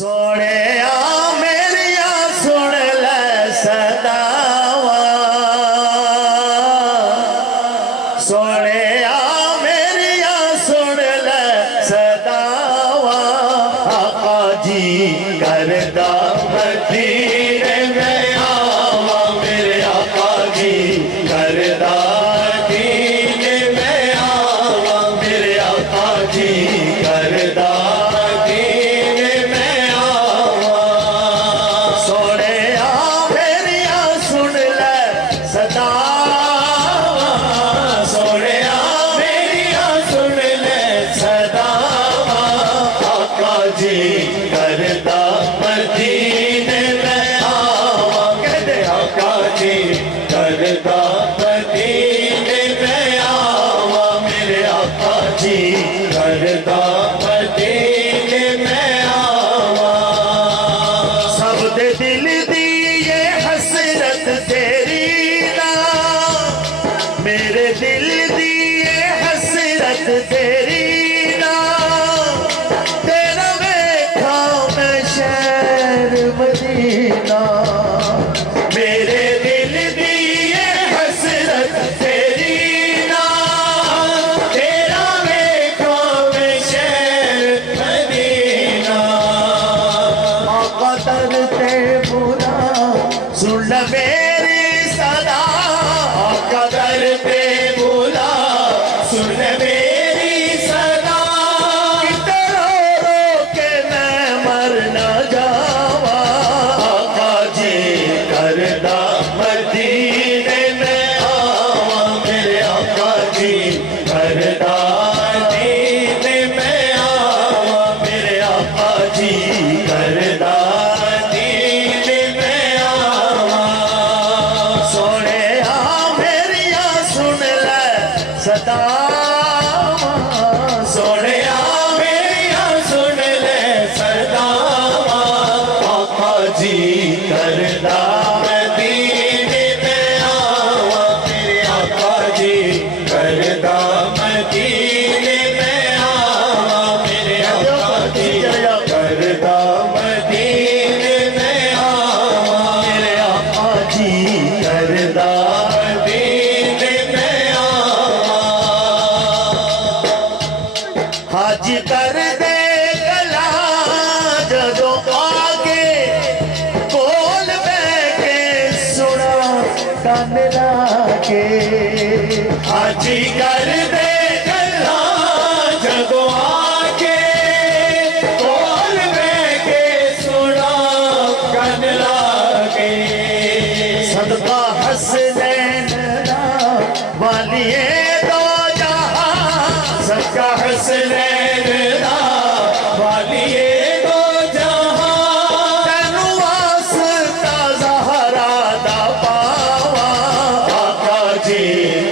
सोने मेरिया सुन ले सदावा, सोने मेरिया सुन ले सदावा। आका जी करदा मदीने में आवा, मेरे आका जी करदा मदीने में आवा, मेरे आका जी करदा करदा मदीने में आवा, कहते आका जी करदा मदीने में आवा, मेरे आका जी करदा मदीने में आवा। सब दे दिल दी ये हसरत तेरी ना, मेरे दिल दी ये हसरत तेरी मदीना, मेरे दिल दी ये हसरत तेरी ना, तेरा देखा मैं शहर मदीना। आका तरते बुला सुन ले मेरी सदा, आका तरते बुला सुन ले मेरी सदा। कितना रो के मैं मर ना जावा, करदा मदीने में आवा, मेरे आका जी करदा मदीने में आवा, मेरे आका जी करदा मदीने में आवा। सोने मेरिया सुन ले सदावा, सोने मेरिया सुन ले सदावा। आका जी करदा मदीने में आवा, मेरे आका जी करदा मदीने में आवा, मेरे आका जी करदा मदीने में आवा, मेरे आका जी करदा मदीने में आवा। हाजी कर दे गला जदों आगे, कोल बैके सुना कान लाके। हाजी कर दे गला जदों आके, कोल बैके सुना कान लाके। सदका हसनैन दा वालिए दो जहां, सदका हसनैन दा वालिए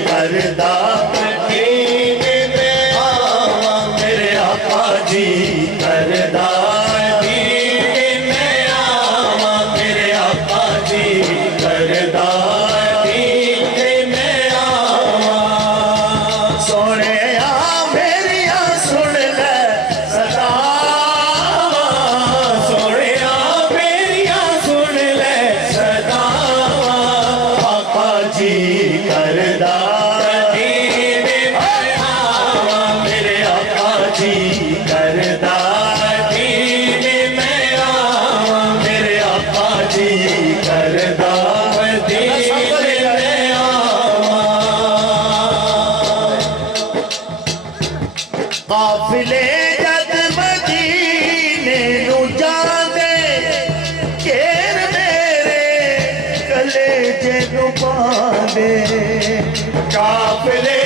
करदा मदीने में आवा, मेरे आका जी करदा मदीने में आवा, मेरे आका जी करदा मदीने में आवा। सोने मेरिया सुन ले सदावा, सोने मेरिया सुन ले सदावा। आका जी करदा करदा मदीने में आवा, मेरे आका जी करदा मदीने में आवा। काफिले जद मदीने नू जांदे, घेर मेरे कलेजे नू पांदे। काफिले